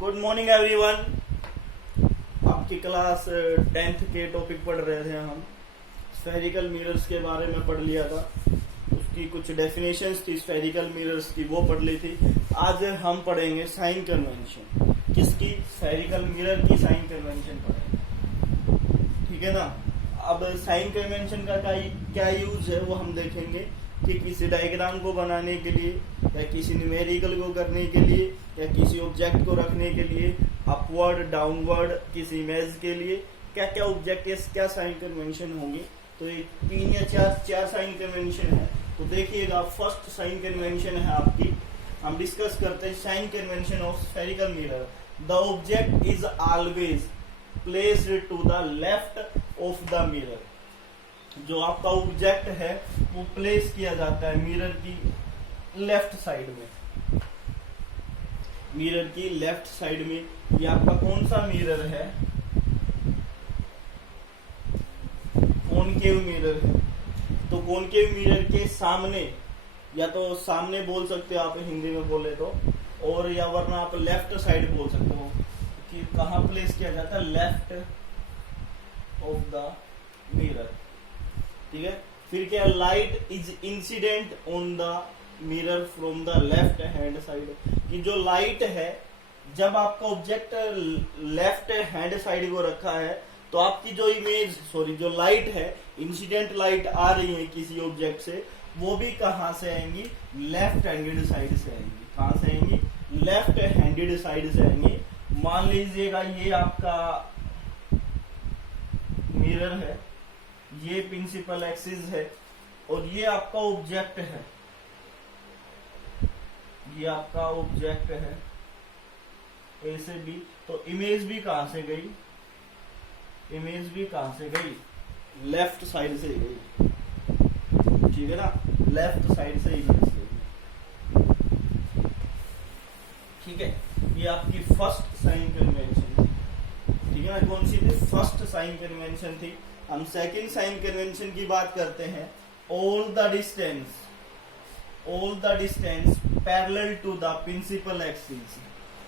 Good morning everyone. आपकी class 10th के topic पढ़ रहे थे हम। स्फेरिकल मिरर्स के बारे में पढ़ लिया था, उसकी कुछ डेफिनेशंस थी स्फेरिकल मिरर्स की, वो पढ़ ली थी। आज हम पढ़ेंगे साइन कन्वेंशन। किसकी? स्फेरिकल मिरर की साइन कन्वेंशन पढ़ेंगे, ठीक है ना। अब साइन कन्वेंशन का क्या यूज है वो हम देखेंगे कि किसी डायग्राम को बनाने के लिए या किसी न्यूमेरिकल को करने के लिए या किसी ऑब्जेक्ट को रखने के लिए, अपवर्ड डाउनवर्ड किसी इमेज के लिए क्या क्या ऑब्जेक्ट क्या साइन कन्वेंशन होंगी। तो एक 3 या 4 साइन कन्वेंशन है। तो देखिएगा, फर्स्ट साइन कन्वेंशन है आपकी, हम डिस्कस करते हैं sign convention of spherical mirror. The object is always placed to the left of the mirror. जो आपका ऑब्जेक्ट है वो प्लेस किया जाता है मिरर की लेफ्ट साइड में, मिरर की लेफ्ट साइड में। ये आपका कौन सा मिरर है? कॉनकेव मिरर है। तो कॉनकेव मिरर के सामने, या तो सामने बोल सकते हो आप हिंदी में बोले तो, और या वरना आप लेफ्ट साइड बोल सकते हो कि कहाँ प्लेस किया जाता है? लेफ्ट ऑफ द मिरर, ठीक है। फिर क्या? Light is incident on the mirror from the left hand side. कि जो लाइट है, जब आपका ऑब्जेक्ट लेफ्ट हैंड साइड को रखा है तो आपकी जो जो लाइट है, इंसिडेंट लाइट आ रही है किसी ऑब्जेक्ट से, वो भी कहां से आएंगी? लेफ्ट हैंडेड साइड से आएंगी। कहां से आएंगी? लेफ्ट हैंडेड साइड से आएंगी। मान लीजिएगा ये आपका मिरर है, ये प्रिंसिपल एक्सिस है और ये आपका ऑब्जेक्ट है, ये आपका ऑब्जेक्ट है ए से बी। तो इमेज भी कहां से गई? इमेज भी कहां से गई? लेफ्ट साइड से गई, ठीक है ना। लेफ्ट साइड से इमेज गई, ठीक है। ये आपकी फर्स्ट साइन कन्वेंशन थी, ठीक है ना। कौन सी थी? फर्स्ट साइन कन्वेंशन थी। हम सेकंड साइन कन्वेंशन की बात करते हैं। All the distance parallel to the principal axis.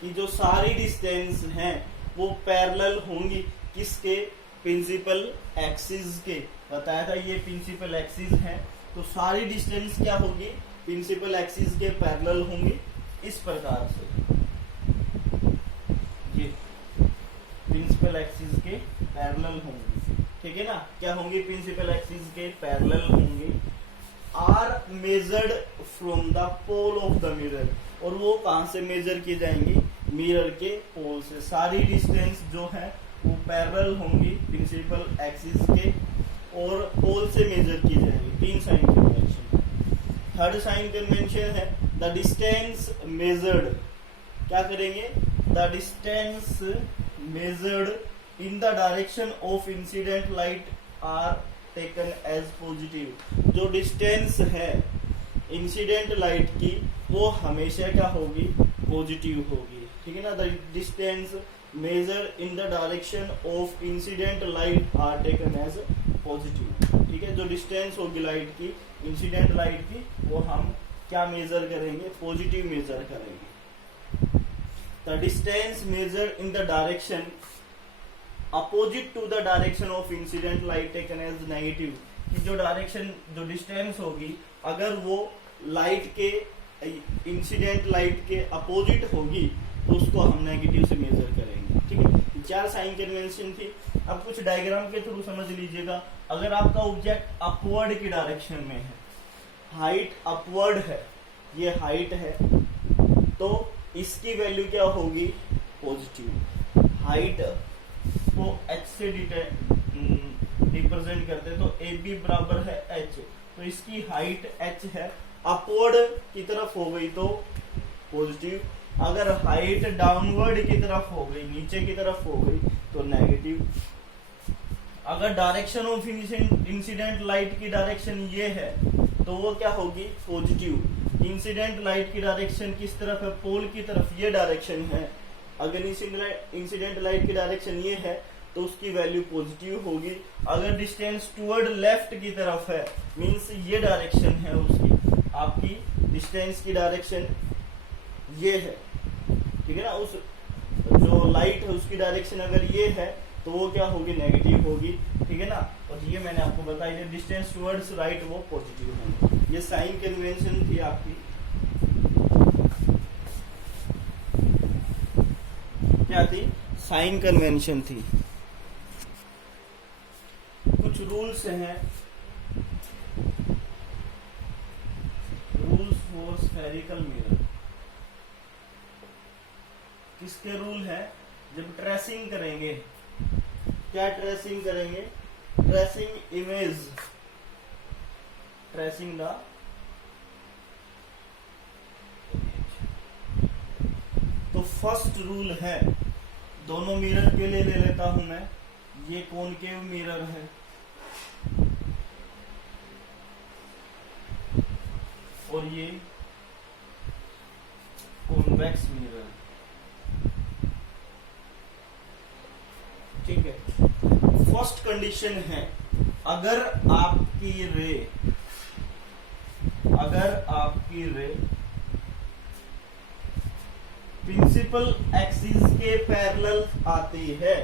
कि जो सारी डिस्टेंस हैं वो पैरेलल होंगी किसके? प्रिंसिपल एक्सिस के। बताया था ये प्रिंसिपल एक्सिस है, तो सारी डिस्टेंस क्या होगी? प्रिंसिपल एक्सिस के पैरेलल होंगी। इस प्रकार से ये प्रिंसिपल एक्सिस के पैरेलल होंगी, ठीक है ना। क्या होंगी? प्रिंसिपल एक्सिस के पैरेलल होंगी। Are measured from the pole of the mirror. और वो कहां से मेजर की जाएंगी? मिरर के पोल से। सारी डिस्टेंस जो है वो पैरेलल होंगी प्रिंसिपल एक्सिस के और पोल से मेजर की जाएंगी। 3 sign convention. Third sign convention है द डिस्टेंस मेजर्ड। क्या करेंगे? The distance measured in the direction of incident light are taken as positive. जो डिस्टेंस है इंसिडेंट लाइट की वो हमेशा क्या होगी? पॉजिटिव होगी, ठीक है ना। The distance measure in the direction of incident light are taken as positive, ठीक है। जो डिस्टेंस होगी लाइट की, इंसिडेंट लाइट की, वो हम क्या मेजर करेंगे? पॉजिटिव मेजर करेंगे। The distance measure in the direction opposite to the direction of incident light taken as negative. कि जो डायरेक्शन, जो डिस्टेंस होगी, अगर वो लाइट के, इंसिडेंट लाइट के अपोजिट होगी तो उसको हम नेगेटिव से मेजर करेंगे, ठीक है। 4 साइन कन्वेंशन थी। अब कुछ डायग्राम के थ्रू समझ लीजिएगा। अगर आपका ऑब्जेक्ट अपवर्ड की डायरेक्शन में है, हाइट अपवर्ड है, ये हाइट है, तो इसकी वैल्यू क्या होगी? पॉजिटिव। हाइट को h से रिप्रेजेंट करते हैं, तो ए बी बराबर है h, तो इसकी हाइट h है। अपवर्ड की तरफ हो गई तो पॉजिटिव, अगर हाइट डाउनवर्ड की तरफ हो गई, नीचे की तरफ हो गई, तो नेगेटिव। अगर डायरेक्शन ऑफ इंसिडेंट लाइट की डायरेक्शन ये है तो वो क्या होगी? पॉजिटिव। इंसिडेंट लाइट की डायरेक्शन किस तरफ है? पोल की तरफ, ये डायरेक्शन है। अगर इंसिडेंट लाइट की डायरेक्शन ये है तो उसकी वैल्यू पॉजिटिव होगी। अगर डिस्टेंस टुवर्ड लेफ्ट की तरफ है, मींस ये डायरेक्शन है उसकी, आपकी डिस्टेंस की डायरेक्शन ये है, ठीक है ना। उस जो लाइट है उसकी डायरेक्शन अगर ये है तो वो क्या होगी, नेगेटिव होगी, ठीक है ना। और ये मैंने आपको बताई थी डिस्टेंस टुवर्ड्स राइट वो पॉजिटिव होगी। ये साइन कन्वेंशन थी आपकी, क्या थी, साइन कन्वेंशन थी। कुछ रूल्स हैं, रूल्स फॉर स्फेरिकल मिरर। किसके रूल है, जब ट्रेसिंग करेंगे, क्या ट्रेसिंग करेंगे, ट्रेसिंग इमेज, ट्रेसिंग द, तो फर्स्ट रूल है, दोनों मिरर के लिए ले लेता हूं मैं, ये कॉनकेव मिरर है और ये कॉन्वेक्स मिरर, ठीक है। फर्स्ट कंडीशन है, अगर आपकी रे प्रिंसिपल एक्सिस के पैरेलल आती है,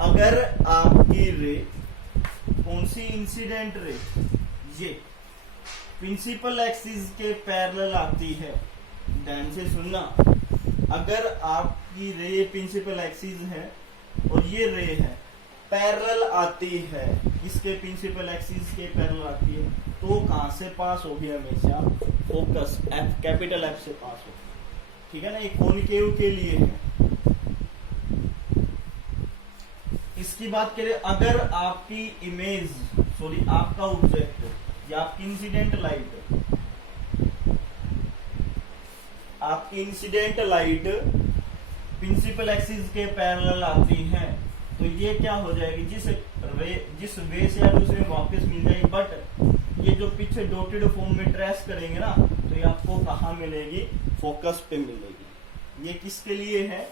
अगर आपकी रे, कौन सी, इंसिडेंट रे, ये प्रिंसिपल एक्सिस के पैरेलल आती है, ध्यान से सुनना, अगर आपकी रे प्रिंसिपल एक्सिस है और ये रे है, पैरेलल आती है, इसके प्रिंसिपल एक्सिस के पैरेलल आती है, तो कहां से पास होगी, हमेशा फोकस एफ, कैपिटल एफ से पास होगी, ठीक है ना। ये कॉनकेव के लिए है। इसकी बात करें, अगर आपकी इमेज, सॉरी आपका ऑब्जेक्ट या आपकी इंसिडेंट लाइट प्रिंसिपल एक्सिस के पैरेलल आती है, तो ये क्या हो जाएगी, जिस वे से आप उसे वापस मिल जाएगी, बट ये जो पीछे डॉटेड फॉर्म में ट्रेस करेंगे ना, तो ये आपको कहाँ मिलेगी, फोकस पे मिलेगी। ये किसके लिए है,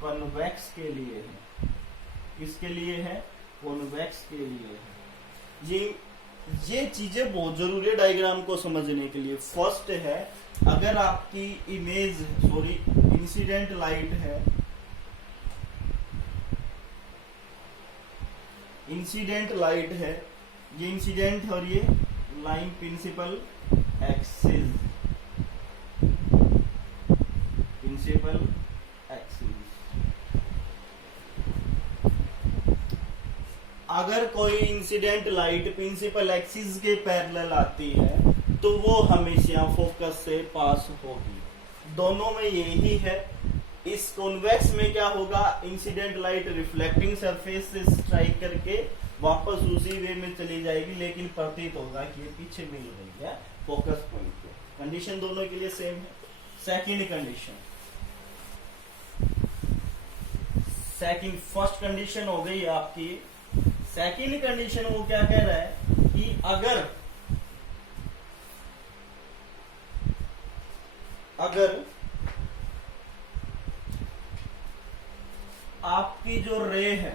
कॉन्वेक्स के लिए है, किसके लिए है, कॉन्वेक्स के लिए है। ये चीजें बहुत जरूरी है डायग्राम को समझने के लिए। फर्स्ट है, अगर आपकी इमेज, सॉरी इंसिडेंट लाइट है, ये इंसिडेंट है और ये लाइन प्रिंसिपल एक्सिस, अगर कोई इंसिडेंट लाइट प्रिंसिपल एक्सिस के पैरेलल आती है तो वो हमेशा फोकस से पास होगी। दोनों में यही है। इस कॉन्वेक्स में क्या होगा, इंसिडेंट लाइट रिफ्लेक्टिंग सरफेस से स्ट्राइक करके वापस उसी वे में चली जाएगी, लेकिन प्रतीत होगा कि ये पीछे मिल रही है फोकस पॉइंट पे। कंडीशन दोनों के लिए सेम है। सेकंड कंडीशन, फर्स्ट कंडीशन हो गई आपकी। सेकंड कंडीशन वो क्या कह रहा है कि अगर आपकी जो रे है,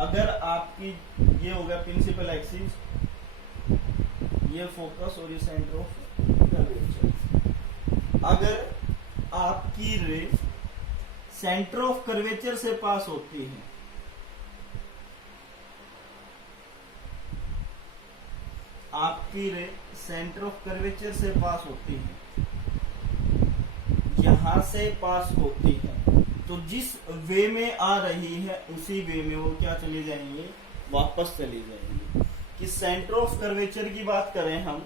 अगर आपकी ये होगा प्रिंसिपल एक्सिस, ये फोकस और ये सेंटर ऑफ कर्वेचर, अगर आपकी रे सेंटर ऑफ कर्वेचर से पास होती है, आपकी रे सेंटर ऑफ कर्वेचर से पास होती है, यहां से पास होती है, तो जिस वे में आ रही है उसी वे में वो क्या चले जाएंगे, वापस चली जाएंगे। कि सेंटर ऑफ कर्वेचर की बात करें हम,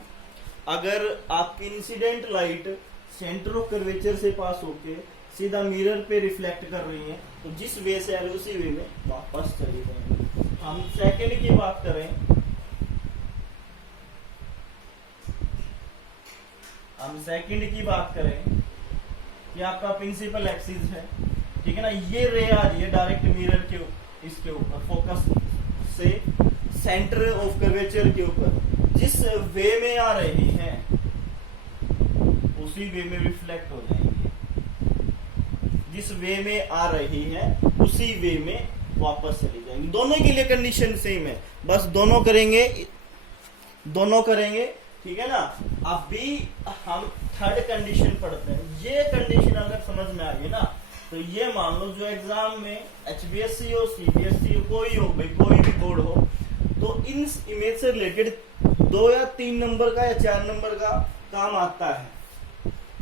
अगर आपकी incident light centre of curvature से पास होके सीधा मिरर पे रिफ्लेक्ट कर रही है, तो जिस वे से आ रही है उसी वे में वापस चली जाएंगे। हम सेकंड की बात करें, कि आपका प्रिंसिपल एक्सिस है, ठीक है ना, ये रे आ रही है डायरेक्ट मिरर के इसके ऊपर, फोकस से सेंटर ऑफ कर्वेचर के ऊपर, जिस वे में आ रही है उसी वे में रिफ्लेक्ट हो जाएंगे, जिस वे में आ रही है उसी वे में वापस चली जाएंगी। दोनों के लिए कंडीशन सेम है, बस दोनों करेंगे ठीक है ना। अभी हम थर्ड कंडीशन पढ़ते हैं। ये कंडीशन अगर समझ में आ गई ना, तो ये मान लो जो एग्जाम में HBSC हो, CBSC हो, कोई हो भाई, कोई भी बोर्ड हो, तो इन इमेज से रिलेटेड 2 या 3 नंबर का या 4 नंबर का काम आता है,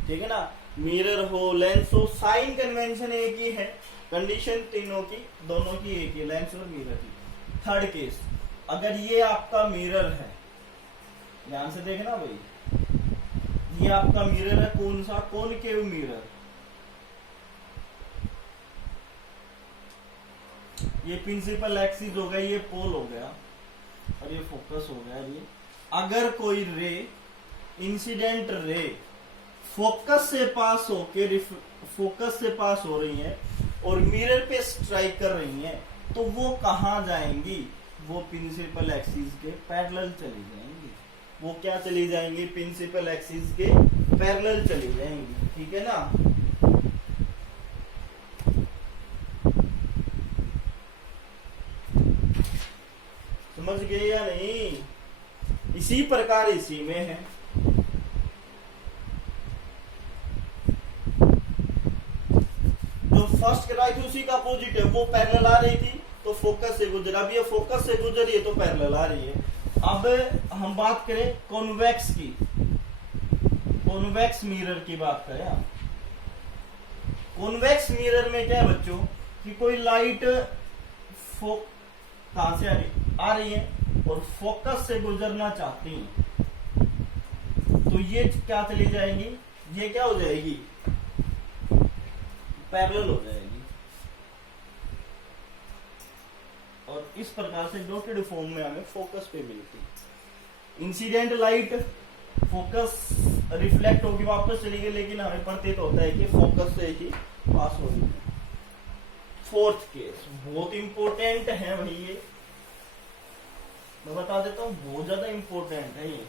ठीक है ना। मिरर हो, लेंस हो, साइन कन्वेंशन एक ही है, कंडीशन तीनों की, दोनों की एक ही, लेंस और मिरर की। थर्ड केस, अगर ये आपका मिरर है, ध्यान से देखना भाई, ये आपका मिरर है, कौन सा, कॉनकेव मिरर, ये प्रिंसिपल एक्सिस हो गया, ये पोल हो गया और ये फोकस हो गया। ये अगर कोई रे, इंसिडेंट रे फोकस से पास होके फोकस से पास हो रही है और मिरर पे स्ट्राइक कर रही है, तो वो कहां जाएंगी, वो प्रिंसिपल एक्सिस के पैरेलल चली जाएंगी। वो क्या चली जाएंगी, प्रिंसिपल एक्सिस के पैरेलल चली जाएंगी, ठीक है ना। समझ गए या नहीं। इसी प्रकार इसी में है, जो फर्स्ट कराई थी उसी का अपोजिट है, वो पैरेलल आ रही थी तो फोकस से गुजरा, अब ये फोकस से गुजर रही है तो पैरेलल आ रही है। अब हम बात करें कॉन्वेक्स की, कॉन्वेक्स मिरर की बात करें हम। कॉन्वेक्स मिरर में क्या है बच्चों, कि कोई लाइट कहां से आ रही है और फोकस से गुजरना चाहती है, तो ये क्या चली जाएंगी, ये क्या हो जाएगी, पैरेलल हो जाएगी। और इस प्रकार से डॉटेड फॉर्म में हमें फोकस पे मिलती। इंसिडेंट लाइट फोकस रिफ्लेक्ट होगी वापस चली गई, लेकिन हमें प्रतीत होता है कि फोकस से ही पास हो रही है। फोर्थ केस बहुत इंपॉर्टेंट है भाई, ये मैं बता देता हूँ, बहुत ज्यादा इंपॉर्टेंट है ये।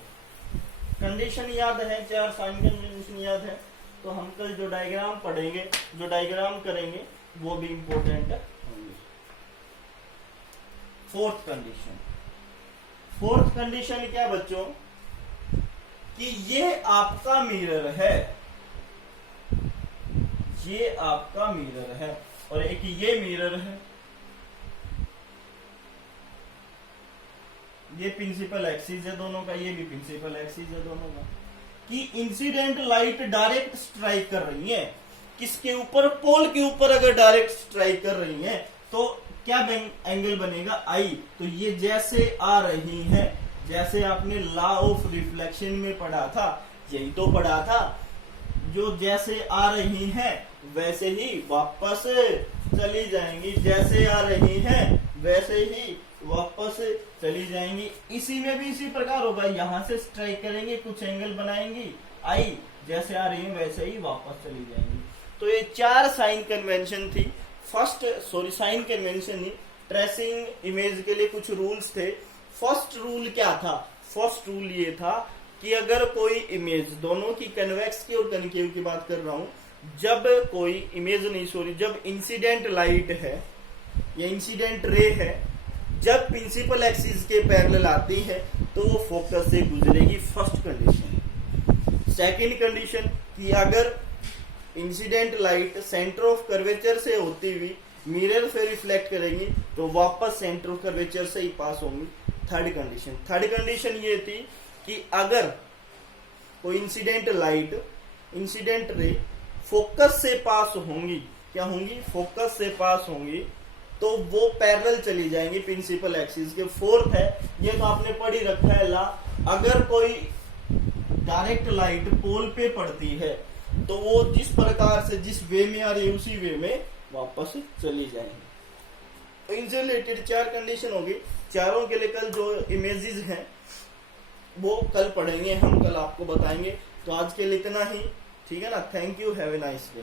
कंडीशन याद है, 4 साइन कंडीशन याद है, तो हम कल जो डायग्राम पढ़ेंगे, जो डायग्राम करेंगे, वो भी इंपॉर्टेंट होंगे। फोर्थ कंडीशन, फोर्थ कंडीशन क्या बच्चों, कि ये आपका मिरर है, ये आपका मिरर है और एक ये मिरर है, ये प्रिंसिपल एक्सिस है दोनों का, ये भी प्रिंसिपल एक्सिस है दोनों का, कि इंसिडेंट लाइट डायरेक्ट स्ट्राइक कर रही है, किसके ऊपर, पोल के ऊपर अगर डायरेक्ट स्ट्राइक कर रही है तो क्या एंगल बनेगा, आई। तो ये जैसे आ रही है, जैसे आपने लॉ ऑफ रिफ्लेक्शन में पढ़ा था, यही तो पढ़ा था, जो जैसे आ रही है वैसे ही वापस चली जाएंगी, जैसे आ रही है वैसे ही वापस चली जाएंगी। इसी में भी इसी प्रकार होगा, यहां से स्ट्राइक करेंगे, कुछ एंगल बनाएंगी, आई जैसे आ रही है वैसे ही वापस चली जाएंगी। तो ये 4 साइन कन्वेंशन थी। साइन कन्वेंशन ही, ट्रेसिंग इमेज के लिए कुछ रूल्स थे। फर्स्ट रूल क्या था, फर्स्ट रूल ये था कि अगर कोई इमेज, दोनों की कन्वेक्स की और कनकेव की बात कर रहा हूं, जब कोई इमेज नहीं, सॉरी, जब इंसिडेंट लाइट है या इंसिडेंट रे है, जब प्रिंसिपल एक्सिस के पैरेलल आती है तो वो फोकस से गुजरेगी, फर्स्ट कंडीशन। सेकंड कंडीशन, कि अगर incident light centre of curvature से होती हुई मिरर से रिफ्लेक्ट करेंगी तो वापस सेंटर ऑफ कर्वेचर से ही पास होंगी, थर्ड कंडीशन। थर्ड कंडीशन ये थी कि अगर कोई incident light, incident ray focus से पास होंगी, क्या होंगी, फोकस से पास होंगी, तो वो पैरेलल चली जाएंगी प्रिंसिपल एक्सिस के। फोर्थ है, ये तो आपने पढ़ी रखा है ला, अगर कोई डायरेक्ट लाइट पोल पे पड़ती है तो वो जिस प्रकार से, जिस वे में आ रही है उसी वे में वापस चली जाएंगी। तो इनसे रिलेटेड 4 कंडीशन होगी। चारों के लिए कल जो इमेजेस हैं वो कल पढ़ेंगे हम, कल आपको बताएंगे। तो आज के लिए इतना ही, ठीक है ना। Thank you, have a nice day.